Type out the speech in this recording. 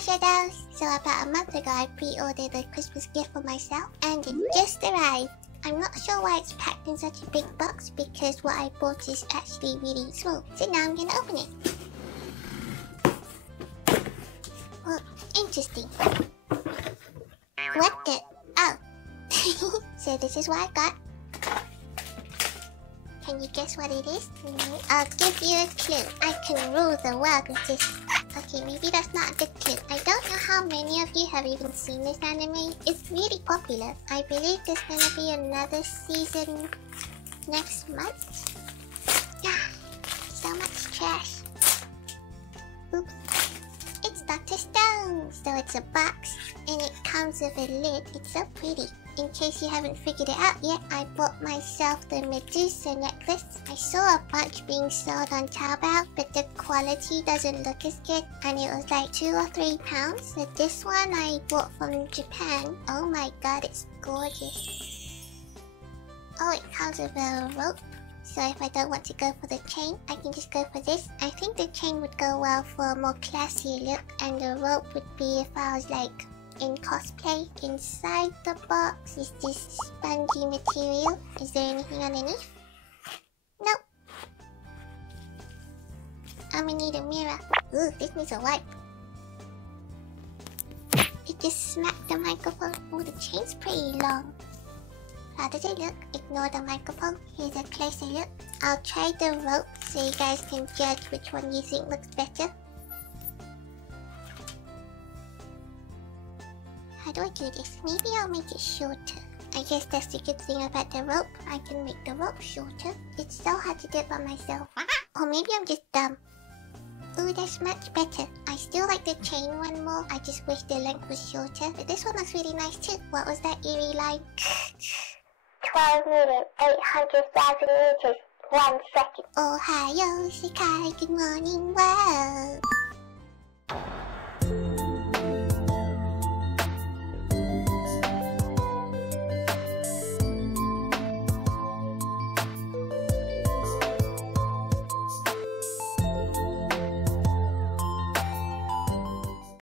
Shadows! So about a month ago I pre-ordered a Christmas gift for myself and it just arrived. I'm not sure why it's packed in such a big box because what I bought is actually really small. So now I'm gonna open it. Well, interesting. What the? Oh. So this is what I got. Can you guess what it is? I'll give you a clue. I can rule the world with this. Okay, maybe that's not a good clue. I don't know how many of you have even seen this anime. It's really popular. I believe there's gonna be another season next month. So much trash. Oops. It's Dr. Stone! So it's a box and it comes with a lid. It's so pretty. In case you haven't figured it out yet, I bought myself the Medusa necklace. I saw a bunch being sold on Taobao, but the quality doesn't look as good and it was like £2 or £3. So this one I bought from Japan. Oh my god, it's gorgeous. Oh, it comes with a rope. So if I don't want to go for the chain, I can just go for this. I think the chain would go well for a more classy look and the rope would be if I was like in cosplay. Inside the box is this spongy material. Is there anything underneath? Nope. I'm gonna need a mirror. Ooh, this needs a wipe. It just smacked the microphone. Oh, the chain's pretty long. How does it look? Ignore the microphone. Here's a closer look. I'll try the rope so you guys can judge which one you think looks better. How do I do this? Maybe I'll make it shorter. I guess that's the good thing about the rope. I can make the rope shorter. It's so hard to do it by myself. Or maybe I'm just dumb. Ooh, that's much better. I still like the chain one more. I just wish the length was shorter. But this one looks really nice too. What was that eerie line? 12,800,000 meters, 1 second. Ohio, Shikai, good morning, world.